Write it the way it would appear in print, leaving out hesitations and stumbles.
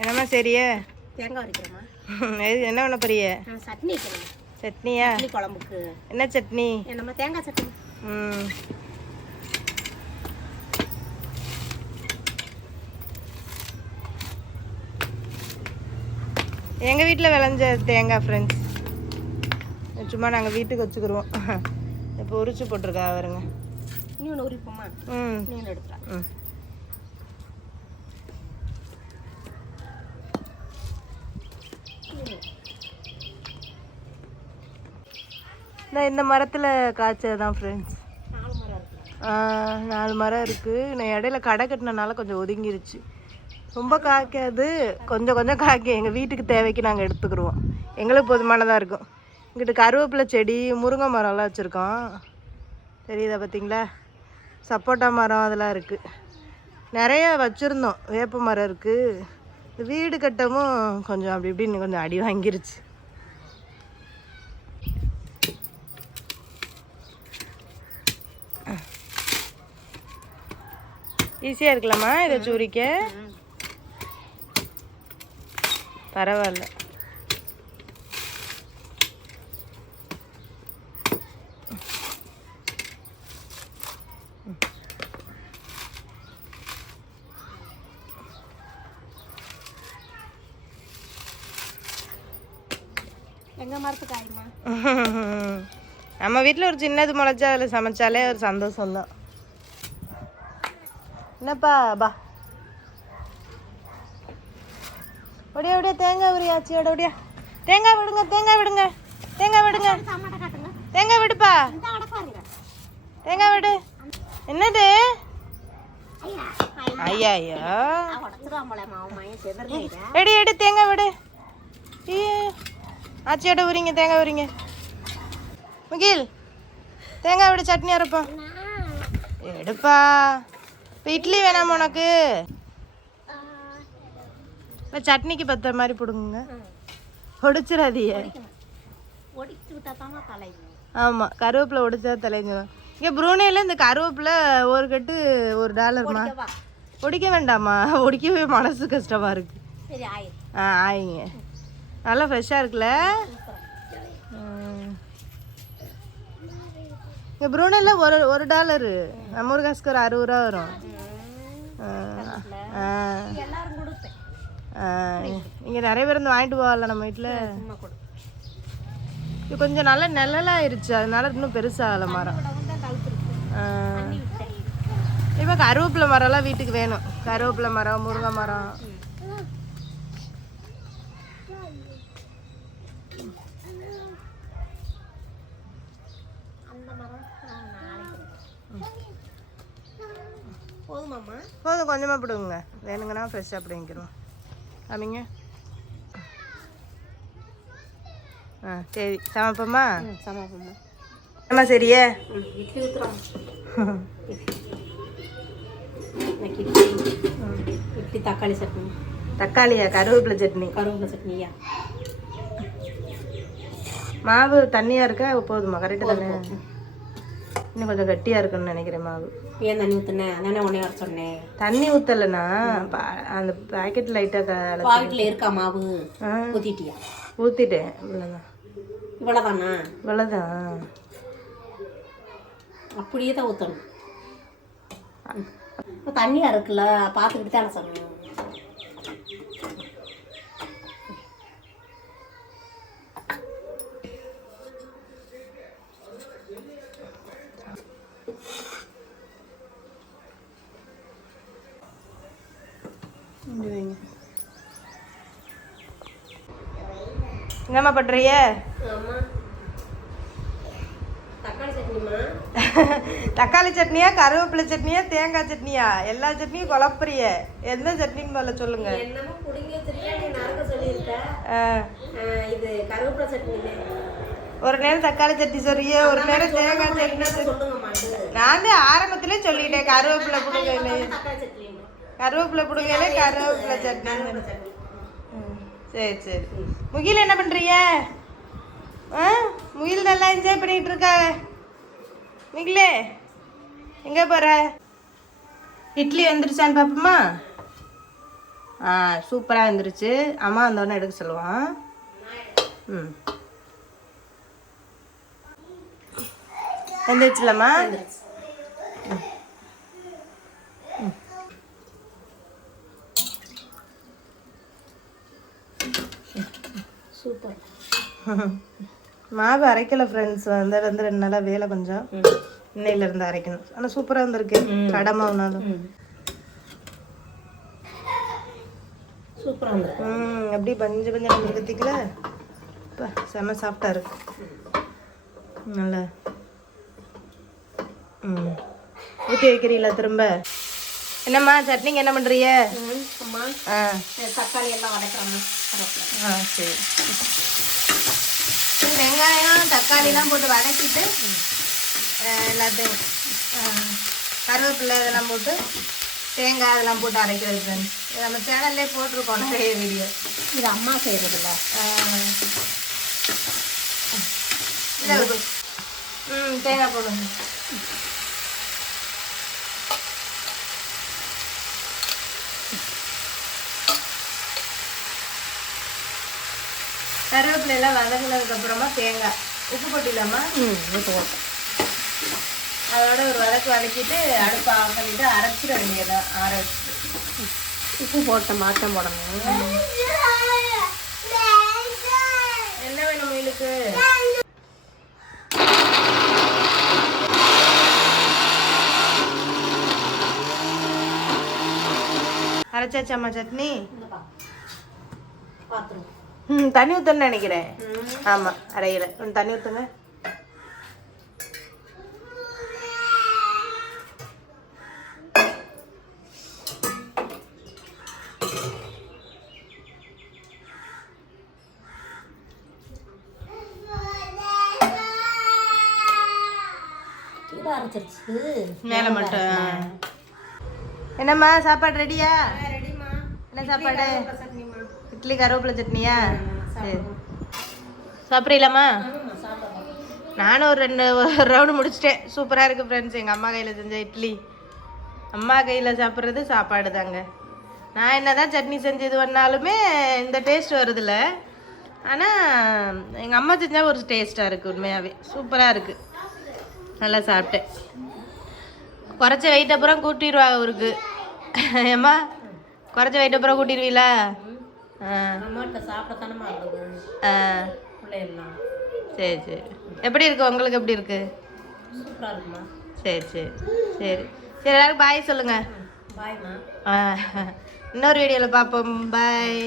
என்னம்மா சரியா? தேங்காய் அரைக்கிறோமா? என்ன பண்ண போறிய? சட்னி வைக்கணும். சட்னியா? சட்னி குழம்புக்கு. என்ன சட்னி? நம்ம தேங்காய் சட்னி. எங்கள் வீட்டில் விளைஞ்ச தேங்காய் ஃப்ரெண்ட்ஸ். சும்மா நாங்கள் வீட்டுக்கு வச்சுக்கிடுவோம். இப்போ உரிச்சு போட்டிருக்கா வருங்க. இன்னொன்று உரிப்போமா? இன்னொன்று எடுத்துக்கலாம். இந்த மரத்தில் காய்ச்சது தான் ஃப்ரெண்ட்ஸ். 4 மரம் இருக்குது. நான் இடையில கடை கட்டினனால கொஞ்சம் ஒதுங்கிருச்சு. ரொம்ப காய்க்காது, கொஞ்சம் கொஞ்சம் காய்க்கும். எங்கள் வீட்டுக்கு தேவைக்கு நாங்கள் எடுத்துக்கிடுவோம். எங்களுக்கு போதுமானதாக இருக்கும். இங்கிட்ட கருவேப்பிலை செடி, முருங்கை மரம்லாம் வச்சுருக்கோம். தெரியுதா பார்த்தீங்களா? சப்போட்டா மரம் அதெல்லாம் இருக்குது. நிறைய வச்சுருந்தோம். வேப்ப மரம் இருக்குது. வீடு கட்டவும் கொஞ்சம் அப்படி இப்படின்னு கொஞ்சம் அடி வாங்கிருச்சு. ஈஸியாக இருக்கலாமா இதை சூரிக்க? பரவாயில்ல. எங்கள் மரத்துக்கு ஆயுமா? நம்ம வீட்டில் ஒரு சின்னது முளைச்சா அதில் சமைச்சாலே ஒரு சந்தோஷம்தான். என்னப்பா பா ஒடியா ஒடியா தேங்காய் உரியாச்சியோட ஒடியா. தேங்காய் விடுங்க, தேங்காய் விடுங்க, தேங்காய் விடுங்க, தேங்காய் விடுப்பா, தேங்காய் விடு. என்னது? ஐயா ஐயா எடு எடு தேங்காய் விடு. ஆச்சியோட உரிங்க, தேங்காய் உரிங்க. முகில் தேங்காய் விடு, சட்னி அரைப்போம். எடுப்பா. இப்போ இட்லி வேணாமா உனக்கு? இல்லை சட்னிக்கு பத்துற மாதிரி பிடுங்குங்க. ஒடிச்சிடாதீங்க. ஆமாம், கருவேப்பிலை ஒடிச்சா தலைஞ்சிடும். இங்கே ப்ரூனேல இந்த கருவேப்பிலை ஒரு கட்டு $1. ஒடிக்க வேண்டாமா? ஒடிக்கவே மனசு கஷ்டமாக இருக்குது. ஆயிங்க. நல்லா ஃப்ரெஷ்ஷாக இருக்குல்ல? இங்கே ப்ரூனேல $1. நம்ம ஒரு காசுக்கு ஒரு 60 ரூபா வரும். இங்கே நிறைய பேர் வந்து வாங்கிட்டு போகல நம்ம வீட்டில். இது கொஞ்சம் நல்லா நிழலாயிருச்சு, அதனால இன்னும் பெருசாகலை மரம். இப்போ கருவேப்பிலை மரம்லாம் வீட்டுக்கு வேணும். கருவேப்பிலை மரம், முருங்கை மரம். போதும், கொஞ்சமாக பிடுங்க. வேணுங்கன்னா ஃப்ரெஷ்ஷாக பிடிங்கிடுவோம். அப்படிங்க. சரி சமைப்போம்மா? சமைப்போம்மா. அம்மா சரியே? இட்லி ஊற்றுறோம். இட்லி தக்காளி சட்னி. தக்காளியா? கருவேப்பிலை சட்னி. கருவேப்பிலை சட்னியா? மாவு தண்ணியாக இருக்கா? போதுமா? கரெக்டாக தானே? இன்னும் கொஞ்சம் கட்டியாக இருக்குன்னு நினைக்கிறேன் மாவு. ஏன் தண்ணி ஊற்றுனேன்? அதானே உடனே வர சொன்னேன். தண்ணி ஊற்றலைண்ணா, அந்த பாக்கெட் லைட்டாக பாக்கெட்டில் இருக்கா மாவு? ஊற்றிட்டியா? ஊற்றிட்டேன். இவ்வளோதான். இவ்வளோதானா? இவ்வளோதான். அப்படியே தான் ஊற்றணும். தண்ணியாக இருக்குல்ல, பார்த்துக்கிட்டு தானே சொல்லணும். என்னம்மா பண்ணுறிய? தக்காளி சட்னியா, கருவேப்பிலை சட்னியா, தேங்காய் சட்னியா? எல்லா சட்னியும் குழப்பறிய. எந்த சட்னின்னு முதல்ல சொல்லுங்க. ஒரு நேரம் தக்காளி சட்னி சொல்றிய, ஒரு நேரம் தேங்காய் சட்னி. நான் ஆரம்பத்திலே சொல்லிட்டேன் கருவேப்பிலை பிடுங்கல, கருவேப்பிலை பிடுங்கல, கருவேப்பிலை சட்னி. சரி சரி. முகில் என்ன பண்ணுறிய? முகில் நல்லா என்ஜாய் பண்ணிகிட்டு இருக்கா. முகிலே எங்கே போகிற? இட்லி வந்துருச்சான்னு பார்ப்போமா? சூப்பராக இருந்துருச்சு. அம்மா வந்தோடனே எடுக்க சொல்லுவான். ம் வந்துருச்சுலம்மா? சூப்பர். மாவு அரைக்கல ஃப்ரெண்ட்ஸ். வந்து 2 நாளாக வேலை கொஞ்சம். இன்னையிலேருந்து அரைக்கணும். ஆனால் சூப்பராக இருந்திருக்கு கடை மாவுனாலும். சூப்பராக இருந்திருக்கு. அப்படி பஞ்சு பஞ்சு நம்ம கத்திக்கல. இப்போ செம்ம சாஃப்டாக இருக்கு. நல்லா ஊற்றி வைக்கிறீங்களா திரும்ப? என்னம்மா சட்னிக்கு என்ன பண்ணுறீங்க? அம்மா தக்காளி எல்லாம் வதக்குறோம்மா. சரி. வெங்காயம் தக்காளிலாம் போட்டு வதக்கிட்டு எல்லாத்தையும் கருவேப்பிலை இதெல்லாம் போட்டு தேங்காய் அதெல்லாம் போட்டு அரைக்கிறது ஃப்ரெண்ட்ஸ். இது நம்ம சேனல்லே போட்டிருக்கோம் நிறைய வீடியோ. இது அம்மா செய்கிறதில்ல. தேங்காய் போடுங்க. கருவேப்பிலை எல்லாம் வதங்கினதுக்கு அப்புறமா தேங்காய் உப்பு போட்டிடலாமா? உப்பு போட்டேன். அதோட ஒரு வதக்கிட்டு அடுப்பு ஆஃப் பண்ணிட்டு அரைச்சிட வேண்டியதான். ஆற வச்சுட்டு உப்பு போட்ட மாற்றம் போடணும். என்ன வேணும் மீனுக்கு? அரைச்சாச்சாம்மா சட்னி? பார்த்துருவோம். தண்ணி ஊற்றன்னு நினைக்கிறேன். ஆமாம் அரையில தண்ணி ஊற்றுங்க. அரைச்சிருச்சு மேலே மட்டும். என்னம்மா சாப்பாடு ரெடியா? ரெடிமா. என்ன சாப்பாடு? சட்னிமா. இட்லி கருவேப்பிலை சட்னியா? சரி சாப்பிட்றீங்களாம்மா? நானும் ஒரு 2 ரவுண்டு முடிச்சிட்டேன். சூப்பராக இருக்குது ஃப்ரெண்ட்ஸ். எங்கள் அம்மா கையில் செஞ்ச இட்லி. அம்மா கையில் சாப்பிட்றது சாப்பாடு தாங்க. நான் என்ன தான் சட்னி செஞ்சு இது பண்ணாலுமே இந்த டேஸ்ட் வருதில்ல. ஆனால் எங்கள் அம்மா செஞ்சால் ஒரு டேஸ்ட்டாக இருக்குது. உண்மையாகவே சூப்பராக இருக்குது. நல்லா சாப்பிட்டேன். குறைச்ச வெயிட் அப்புறம் கூட்டிடுவாங்க ஊருக்கு. ஏம்மா குறைச்ச வெயிட் அப்புறம் கூட்டிடுவீங்களா? அம்மாட்ட சாப்பிடத்தானமா இருந்தது பிள்ளைலாம். சரி சரி. எப்படி இருக்கு உங்களுக்கு? எப்படி இருக்கு? சூப்பராக இருக்குமா? சரி சரி சரி சரி. எல்லாரும் பாய் சொல்லுங்கள். பாய்மா. இன்னொரு வீடியோவில் பார்ப்போம். பாய்.